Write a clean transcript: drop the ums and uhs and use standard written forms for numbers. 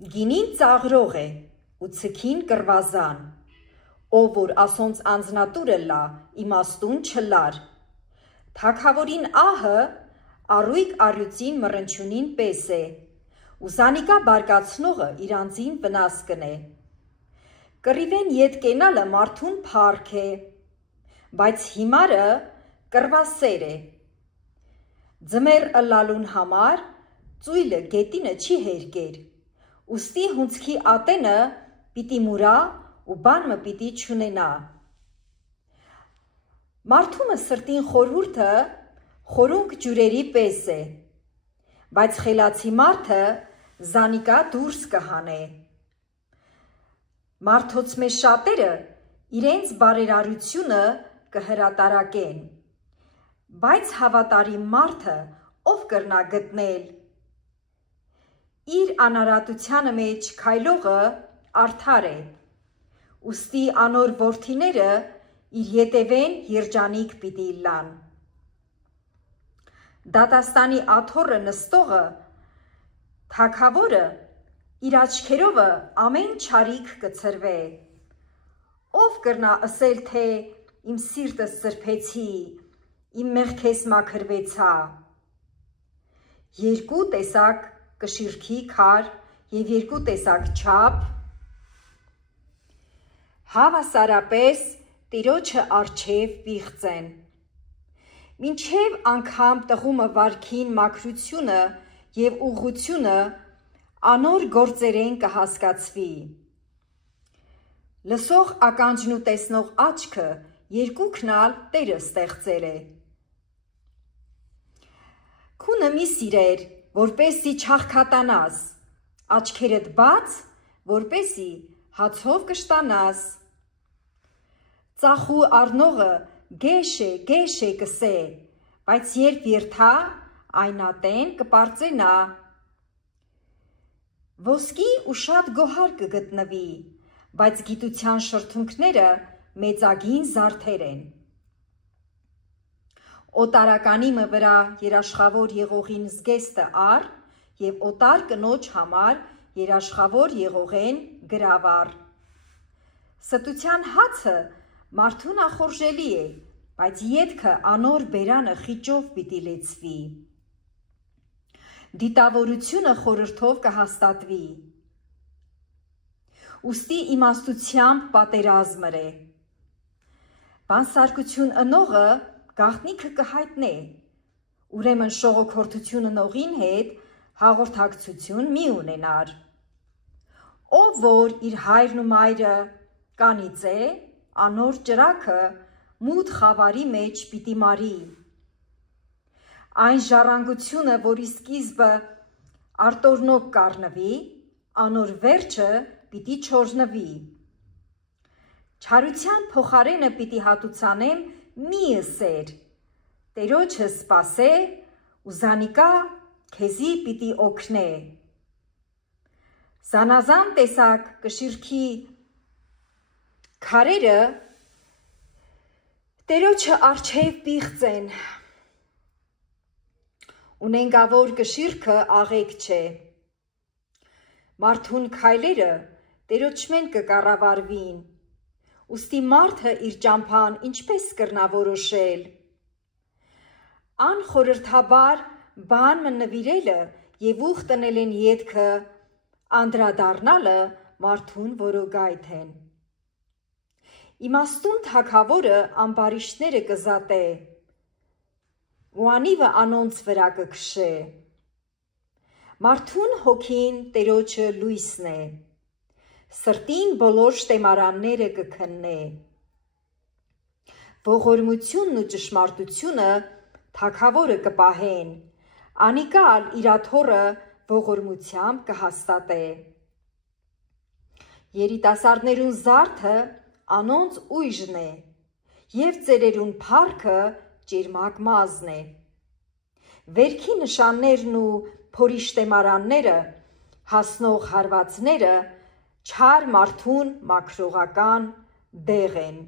Գինին ծաղրող է ու ցքին կռվազան, ով որ ասոնց անձնատուրը լա, իմաստուն չլար, թագավորին ահը առույգ առյուծին մռնչյունին պես է, ու զանիկա բարկացնողը իրանձին վնաս կնե, կռիվեն ետ կենալը մարդուն փառք է, բայց հիմարը կռվասեր է, ձմեր ըլլալուն համար ծույլը գետինը չի հերկեր, ուստի հունցքի ատենը պիտի մուրա ու բանմը պիտի չունենա։ Մարդումը սրտին խորհուրդը խորունկ ջուրերի պես է, բայց խելացի մարդը զանիկա դուրս կհանե։ Մարդոց մեջ շատերը իրենց բարերարությունը կհրատարակեն, բայց հավատարիմ մարդը ով կրնա գտնել։ Իր անարատությանը մեջ քայլողը արդար է, ուստի անոր որդիները իր ետևեն երջանիկ պիտի լան։ Դատաստանի աթոռը նստողը, թագավորը իր աչքերովը ամեն չարիք կցրվե, ով կրնա ըսել թե իմ սիրտս սրբեցի, իմ մեղքես մաքրվեցա։ Երկու տեսակ կշիրքի քար և երկու տեսակ չափ, հավասարապես տիրոջը առջև պիղծ են, մինչև անգամ տղումը վարքին մաքրությունը և ուղղությունը անոր գործերեն կհասկացվի։ Լսող ականջն ու տեսնող աչքը երկուքն ալ Տերը ստեղծել է։ Քունը մի սիրեր, որպեսզի չաղքատանաս, աչքերդ բաց, որպեսզի հացով կշտանաս։ Ծախու առնողը գեշ է կսե, բայց երբ երթա, այն ատեն կպարծենա։ Ոսկի ու շատ գոհար կգտնվի, բայց գիտության շրթունքները մեծագին զարդեր են։ Օտարականիմը վրա երաշխավոր եղողին զգեստը առ և օտար կնոջ համար երաշխավոր եղողեն գրավար։ Ստության հացը մարդուն ախորժելի է, բայց ետքը անոր բերանը խիճով պիտի լեցվի։ Դիտավորությունը խորհրդով կհաստատվի։ Ուստի իմաստությամբ պատերազմր է։ Բանսարկություն ընողը գաղտնիքը կհայտնե, ուրեմն շողոքորթություն ընողին հետ հաղորդակցություն մի ունենար։ Ով որ իր հայրն ու մայրը կանից է, անոր ճրագը մութ խավարի մեջ պիտի մարի։ Այն ժառանգությունը, որի սկիզբը արտորնոք կառնվի, անոր վերջը պիտի չորժնվի։ Չարության փոխարենը պիտի հատուցանեմ մի ըսեր, Տերոջը սպասե ու զանիկա քեզի պիտի օգնե։ Զանազան տեսակ կշիրքի քարերը Տերոջը առջև պիղծ են, ունենգավոր կշիրքը աղեկ չէ։ Մարդուն քայլերը Տերոջմեն կկառավարվին, ուստի մարդը իր ճամփան ինչպես կրնա որոշել։ Անխորհրդաբար բանմը նվիրելը և ուխ տնելեն ետքը անդրադառնալը մարդուն որոգայթ են։ Իմաստուն թագավորը ամբարիշտները կզատե, ու անիվը անոնց վրա կքշե։ Մարդուն հոգին Տերոջը լույսն է, սրտին բոլոր շտեմարանները կքննե։ Ողորմությունն ու ճշմարտությունը թագավորը կպահեն, անիկա ալ իրաթոռը ողորմությամբ կհաստատե։ Երիտասարդներուն զարդը անոնց ուժն է, և ծերերուն փառքը ճերմակ մազն է։ Վերքի նշաններն ու փորիշտեմարանները, հասնող հարվածները չար մարդուն մաքրողական դեղ են։